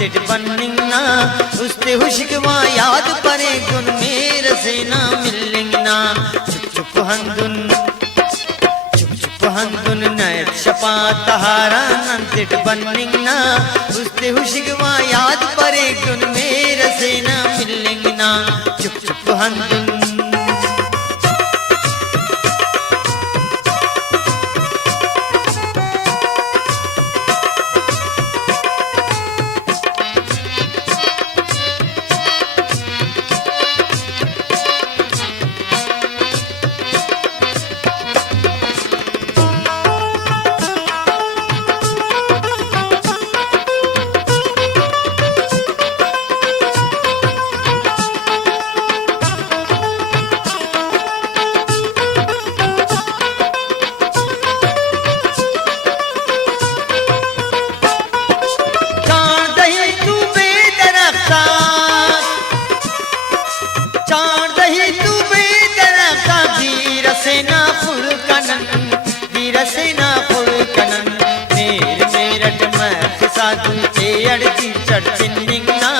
तिट बनिंगना उस्ते हुशिकवा याद परे गुन मेर सेना मिलिंगना चुप चुप हंदुन नैत शपा तहारा तिट बनिंगना उस्ते हुशिकवा याद परे गुन मेर सेना मिलिंगना चुप चुप हंदुन चढ़ना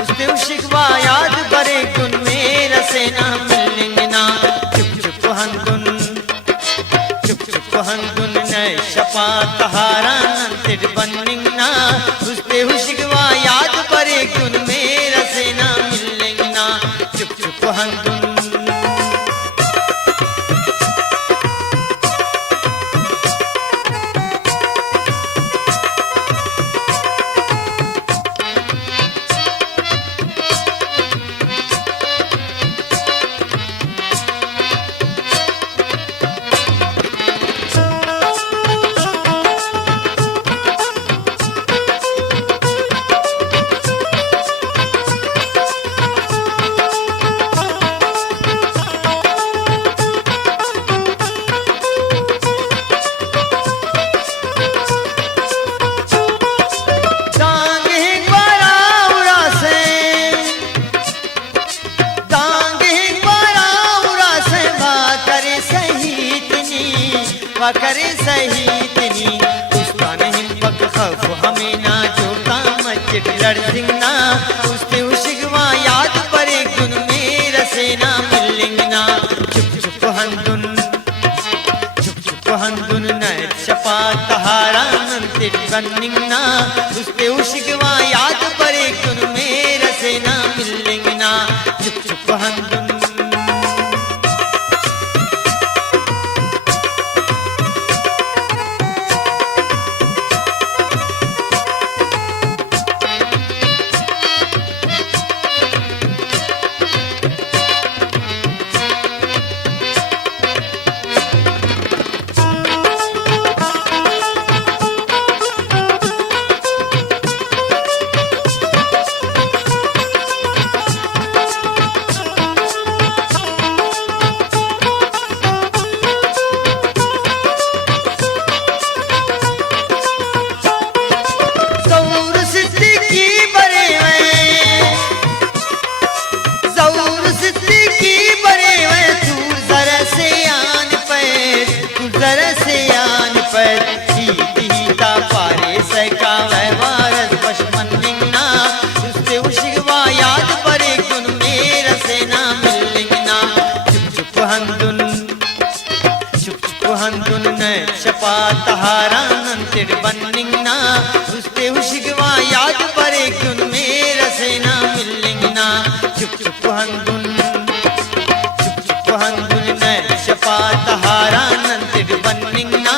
उसते शिकवा याद बरे गुन मेरा सेना मिलिंगना चुप चुप हंदुन नय शपा तहारा तिट बनिंगना उसते शिकवा याद बरे गुन मेरा सेना मिलिंगना चुप चुप हंदुन करे सही तिनी उसका नहीं पक खौफ हमें ना जोता मस्जिद लड़ सिंगना उसते उशिगवा याद परे गुन मेरा सेना मिलिंगना चुप चुप हंदुन नैत शपा तहारा तिट बनिंगना उसते उशिगवा याद परे गुन मेरा सेना मिलिंगना चुप चुप हंदुन शपा तहारा तिट बनिंगना उसते हुशिगवा याद परे गुन मेरा सेना मिलिंगना चुप चुप हंदुन नय शपा तहारा तिट बनिंगना